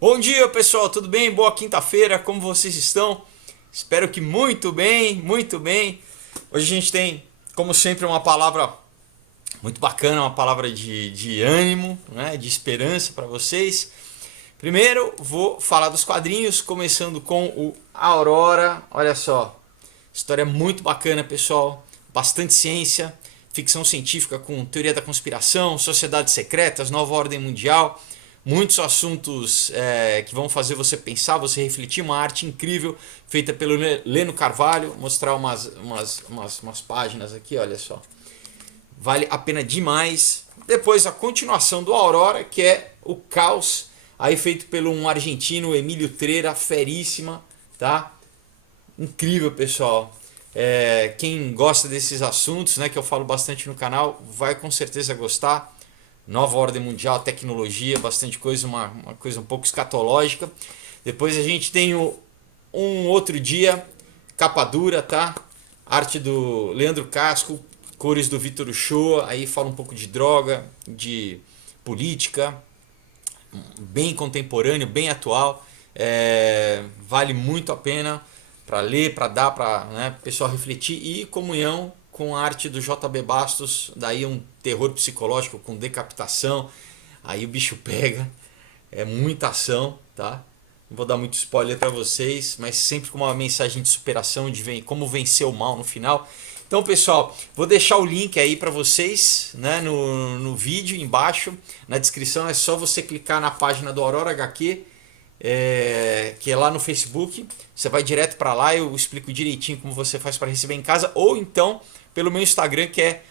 Bom dia, pessoal, tudo bem? Boa quinta-feira, como vocês estão? Espero que muito bem, muito bem. Hoje a gente tem, como sempre, uma palavra muito bacana, uma palavra de ânimo, né? De esperança para vocês. Primeiro, vou falar dos quadrinhos, começando com o Aurora. Olha só, história muito bacana, pessoal. Bastante ciência, ficção científica com teoria da conspiração, sociedades secretas, nova ordem mundial. Muitos assuntos que vão fazer você pensar, você refletir. Uma arte incrível feita pelo Leno Carvalho. Mostrar umas páginas aqui, olha só. Vale a pena demais. Depois a continuação do Aurora, que é o Caos, aí feito pelo um argentino, Emílio Treira, feríssima, tá? Incrível, pessoal. Quem gosta desses assuntos, né, que eu falo bastante no canal, vai com certeza gostar. Nova ordem mundial, tecnologia, bastante coisa, uma coisa um pouco escatológica. Depois a gente tem um outro dia, capa dura, tá? Arte do Leandro Casco, cores do Vitor Uchoa, aí fala um pouco de droga, de política, bem contemporâneo, bem atual. Vale muito a pena para ler, para dar para, né, o pessoal refletir. E comunhão com a arte do JB Bastos, daí um terror psicológico com decapitação, aí o bicho pega, é muita ação, tá? Não vou dar muito spoiler para vocês, mas sempre com uma mensagem de superação, de como vencer o mal no final. Então, pessoal, vou deixar o link aí para vocês, né, no vídeo embaixo, na descrição. É só você clicar na página do Aurora HQ, que é lá no Facebook. Você vai direto para lá, eu explico direitinho como você faz para receber em casa, ou então pelo meu Instagram, que é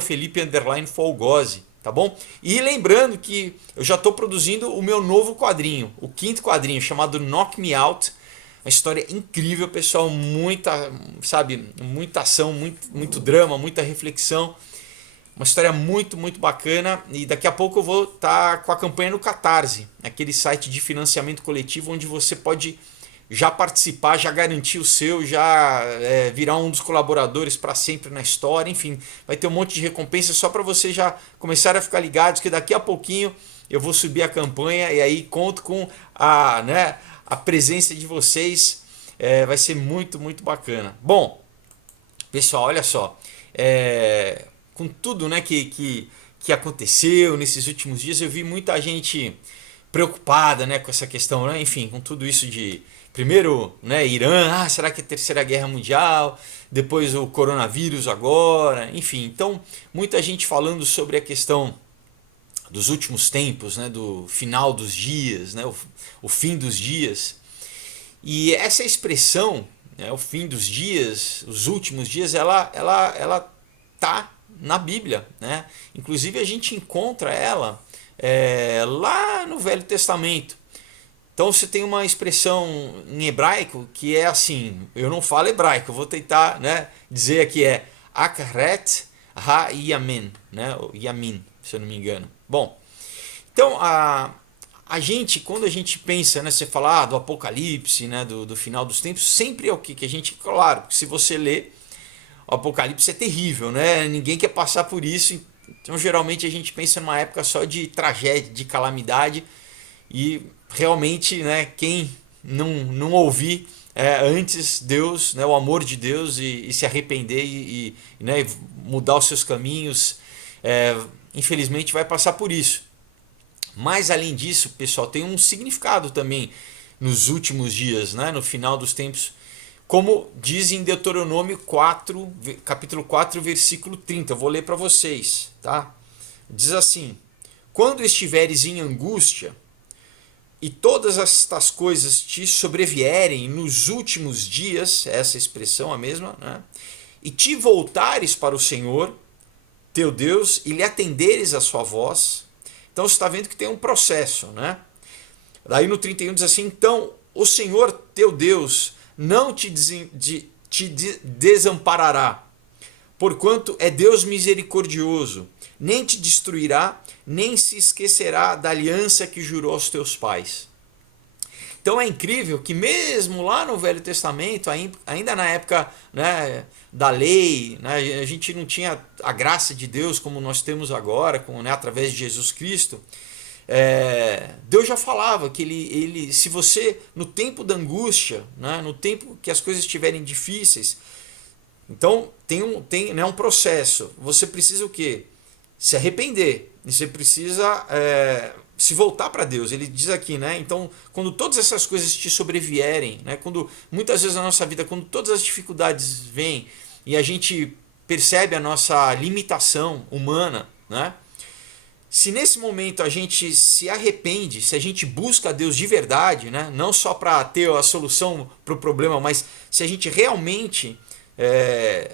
@felipe_folgose, tá bom? E lembrando que eu já estou produzindo o meu novo quadrinho, o quinto quadrinho, chamado Knock Me Out. Uma história incrível, pessoal, muita ação, muito drama, muita reflexão. Uma história muito, muito bacana. E daqui a pouco eu vou estar com a campanha no Catarse, aquele site de financiamento coletivo onde você pode já participar, já garantir o seu, já virar um dos colaboradores para sempre na história. Enfim, vai ter um monte de recompensa só para você já começar a ficar ligados que daqui a pouquinho eu vou subir a campanha e aí conto com a presença de vocês. Vai ser muito, muito bacana. Bom, pessoal, olha só. Com tudo, né, que aconteceu nesses últimos dias, eu vi muita gente preocupada, né, com essa questão, né, enfim, com tudo isso de primeiro, né, Irã, será que é a Terceira Guerra Mundial? Depois o coronavírus agora, enfim. Então, muita gente falando sobre a questão dos últimos tempos, né, do final dos dias, né, o fim dos dias. E essa expressão, né, o fim dos dias, os últimos dias, ela tá na Bíblia, né? Inclusive a gente encontra ela lá no Velho Testamento. Então você tem uma expressão em hebraico que é assim, eu não falo hebraico, eu vou tentar, né, dizer aqui Akret ha-yamin, né, Yamin, se eu não me engano. Bom, então a gente, quando a gente pensa, né, você fala do Apocalipse, né, do final dos tempos, sempre é o que a gente, claro, se você lê o Apocalipse é terrível, né? Ninguém quer passar por isso, então geralmente a gente pensa numa época só de tragédia, de calamidade. E realmente, né, quem não ouvir antes Deus, né, o amor de Deus e se arrepender né, mudar os seus caminhos, infelizmente vai passar por isso. Mas além disso, pessoal, tem um significado também nos últimos dias, né, no final dos tempos, como diz em Deuteronômio 4, capítulo 4, versículo 30. Eu vou ler para vocês, tá? Diz assim: quando estiveres em angústia, e todas estas coisas te sobrevierem nos últimos dias, essa expressão a mesma, né? E te voltares para o Senhor, teu Deus, e lhe atenderes a sua voz. Então você está vendo que tem um processo, né? Daí no 31 diz assim: então o Senhor teu Deus não te desamparará, porquanto é Deus misericordioso, nem te destruirá, nem se esquecerá da aliança que jurou aos teus pais. Então é incrível que mesmo lá no Velho Testamento, ainda na época, né, da lei, né, a gente não tinha a graça de Deus como nós temos agora, né, através de Jesus Cristo. Deus já falava que se você, no tempo da angústia, né, no tempo que as coisas estiverem difíceis, então tem né, um processo. Você precisa o quê? Se arrepender. Você precisa se voltar para Deus. Ele diz aqui, né? Então, quando todas essas coisas te sobrevierem, né, quando muitas vezes na nossa vida, quando todas as dificuldades vêm e a gente percebe a nossa limitação humana, né? Se nesse momento a gente se arrepende, se a gente busca a Deus de verdade, né? Não só para ter a solução para o problema, mas se a gente realmente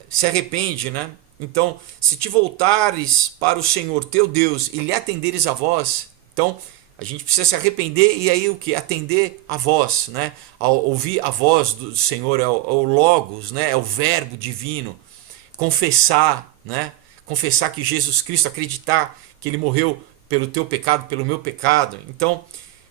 se arrepende, né? Então, se te voltares para o Senhor teu Deus e lhe atenderes a voz, então a gente precisa se arrepender e aí o que? Atender a voz, né? Ao ouvir a voz do Senhor, é o Logos, né? É o verbo divino. Confessar, né? Confessar que Jesus Cristo, acreditar que ele morreu pelo teu pecado, pelo meu pecado. Então,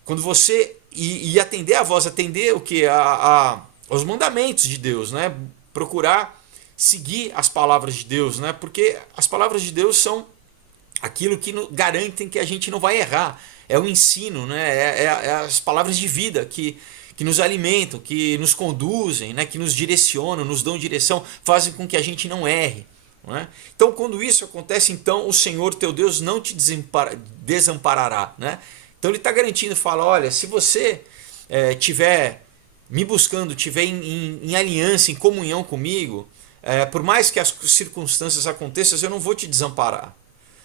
quando você e atender a voz, atender o que aos mandamentos de Deus, né? Procurar seguir as palavras de Deus, né? Porque as palavras de Deus são aquilo que garantem que a gente não vai errar. É o ensino, né? É as palavras de vida que nos alimentam, que nos conduzem, né? Que nos direcionam, nos dão direção, fazem com que a gente não erre. Não é? Então, quando isso acontece, então o Senhor teu Deus não te desamparará. Né? Então, ele está garantindo, fala, olha, se você tiver me buscando, tiver em aliança, em comunhão comigo, por mais que as circunstâncias aconteçam, eu não vou te desamparar.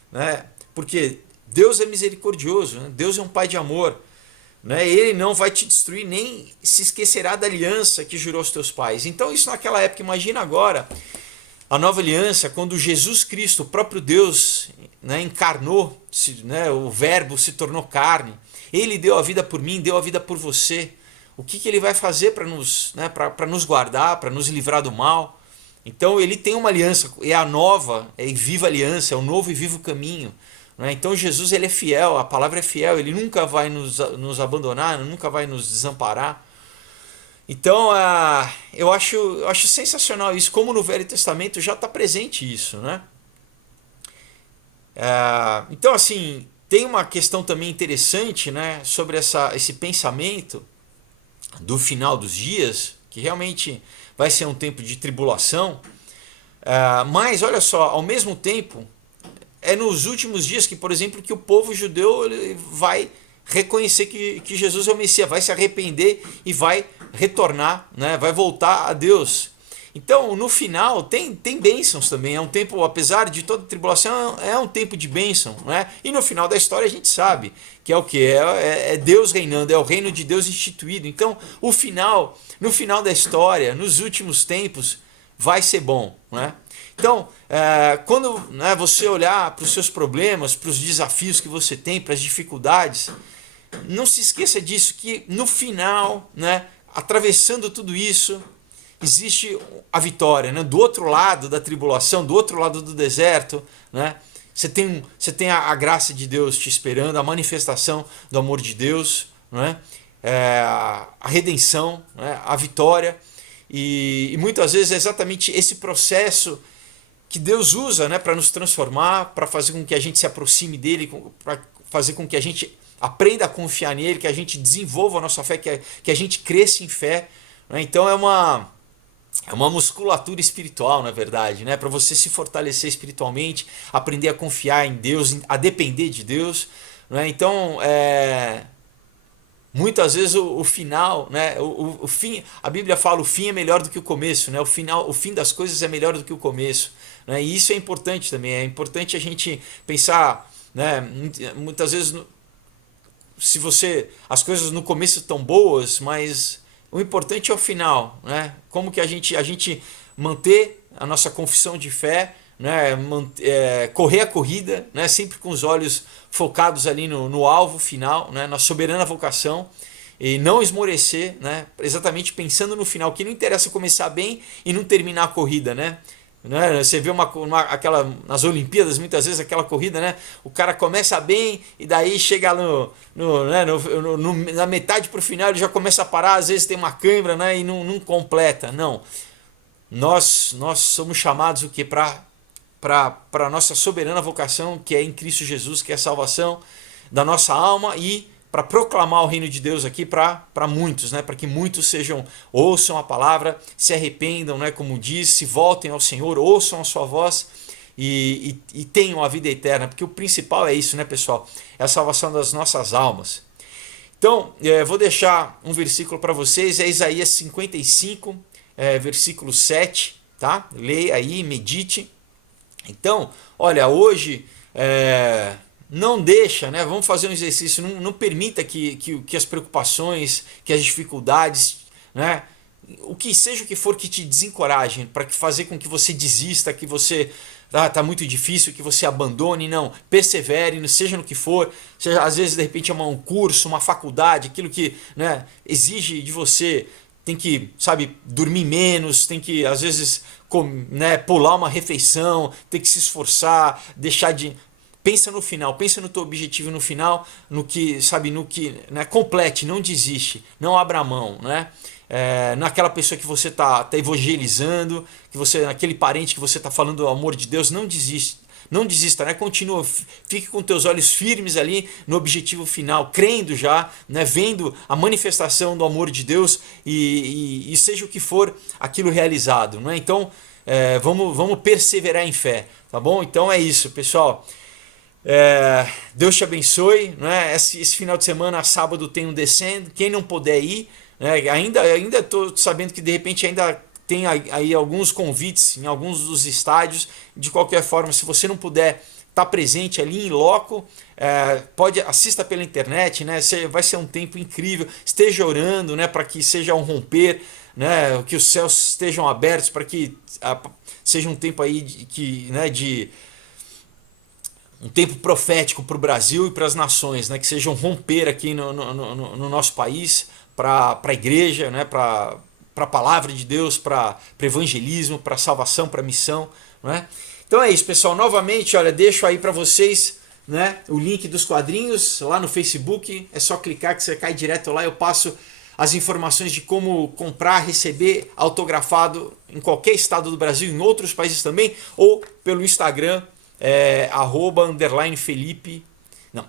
Né? Porque Deus é misericordioso, né? Deus é um pai de amor. Né? Ele não vai te destruir, nem se esquecerá da aliança que jurou aos teus pais. Então, isso naquela época, imagina agora, a nova aliança, quando Jesus Cristo, o próprio Deus, né, encarnou, né, o verbo se tornou carne, ele deu a vida por mim, deu a vida por você. O que ele vai fazer para nos guardar, para nos livrar do mal? Então ele tem uma aliança, é a nova e viva aliança, é o novo e vivo caminho. Né? Então Jesus ele é fiel, a palavra é fiel, ele nunca vai nos abandonar, nunca vai nos desamparar. Então eu acho sensacional isso, como no Velho Testamento já está presente isso. Né? Então assim, tem uma questão também interessante, né, sobre esse pensamento do final dos dias, que realmente vai ser um tempo de tribulação, mas olha só, ao mesmo tempo, é nos últimos dias que, por exemplo, que o povo judeu ele vai reconhecer que Jesus é o Messias, vai se arrepender e vai retornar, né? Vai voltar a Deus. Então, no final, tem bênçãos também. É um tempo, apesar de toda tribulação, é um tempo de bênção. Né? E no final da história a gente sabe que é o que? É Deus reinando, é o reino de Deus instituído. Então, no final da história, nos últimos tempos, vai ser bom. Né? Então, quando você olhar para os seus problemas, para os desafios que você tem, para as dificuldades, não se esqueça disso, que no final, né, atravessando tudo isso, existe a vitória. Né? Do outro lado da tribulação, do outro lado do deserto, né, você tem a graça de Deus te esperando, a manifestação do amor de Deus, né, a redenção, né, a vitória. E muitas vezes é exatamente esse processo que Deus usa, né, para nos transformar, para fazer com que a gente se aproxime dele, para fazer com que a gente aprenda a confiar nele, que a gente desenvolva a nossa fé, que a gente cresça em fé. Né? Então é uma musculatura espiritual, na verdade, né? Para você se fortalecer espiritualmente, aprender a confiar em Deus, a depender de Deus. Né? Então, muitas vezes o final, né? O fim, a Bíblia fala o fim é melhor do que o começo, né? O fim das coisas é melhor do que o começo. Né? E isso é importante também. É importante a gente pensar, né? Muitas vezes, se as coisas no começo estão boas, mas o importante é o final, né? Como que a gente manter a nossa confissão de fé, né? Correr a corrida, né? Sempre com os olhos focados ali no alvo final, né? Na soberana vocação, e não esmorecer, né? Exatamente pensando no final, que não interessa começar bem e não terminar a corrida, né? Você vê nas Olimpíadas, muitas vezes, aquela corrida, né? O cara começa bem e daí chega na metade para o final, ele já começa a parar, às vezes tem uma cãibra, né? E não completa. Não. Nós somos chamados o quê? Para a nossa soberana vocação, que é em Cristo Jesus, que é a salvação. da nossa alma e para proclamar o reino de Deus aqui para muitos, né? Para que muitos ouçam a palavra, se arrependam, né? Como diz, se voltem ao Senhor, ouçam a sua voz e tenham a vida eterna, porque o principal é isso, né, pessoal? É a salvação das nossas almas. Então, vou deixar um versículo para vocês, é Isaías 55, versículo 7, tá? Leia aí, medite. Então, olha, hoje não deixa, né? Vamos fazer um exercício, não permita que as preocupações, que as dificuldades, né? O que seja o que for que te desencorajem, para fazer com que você desista, que você tá muito difícil, que você abandone, não, persevere, seja no que for, seja às vezes de repente é um curso, uma faculdade, aquilo que, né, exige de você, tem que, sabe, dormir menos, tem que às vezes, né, pular uma refeição, tem que se esforçar, deixar de... Pensa no final, pensa no teu objetivo no final, no que, sabe, no que, né, complete, não desiste, não abra mão, né? Naquela pessoa que você tá evangelizando, que você, naquele parente que você tá falando do amor de Deus, não desiste. Não desista, né? Continua, fique com teus olhos firmes ali no objetivo final, crendo já, né? Vendo a manifestação do amor de Deus e seja o que for aquilo realizado, né? Então, vamos perseverar em fé, tá bom? Então é isso, pessoal. Deus te abençoe, né? Esse final de semana, sábado, tem um Descend. Quem não puder ir, né? Ainda estou sabendo que de repente ainda tem aí alguns convites em alguns dos estádios. De qualquer forma, se você não puder estar presente ali em loco, assista pela internet, né? Vai ser um tempo incrível. Esteja orando, né? Para que seja um romper, né? Que os céus estejam abertos, para que seja um tempo aí de um tempo profético para o Brasil e para as nações, né? Que seja um romper aqui no nosso país, para a igreja, né? Para a palavra de Deus, para evangelismo, para salvação, para missão, né? Então é isso, pessoal. Novamente, olha, deixo aí para vocês, né, o link dos quadrinhos lá no Facebook. É só clicar que você cai direto lá. Eu passo as informações de como comprar, receber autografado em qualquer estado do Brasil, em outros países também, ou pelo Instagram, @Felipe, não,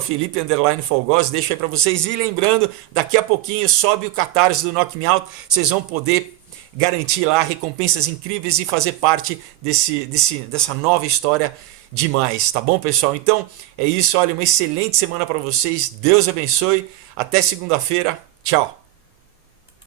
@Felipe_Folgosi, deixa aí para vocês. E lembrando, daqui a pouquinho sobe o Catarse do Knock Me Out, vocês vão poder garantir lá recompensas incríveis e fazer parte dessa nova história demais, tá bom, pessoal? Então é isso, olha, uma excelente semana para vocês, Deus abençoe, até segunda-feira, tchau!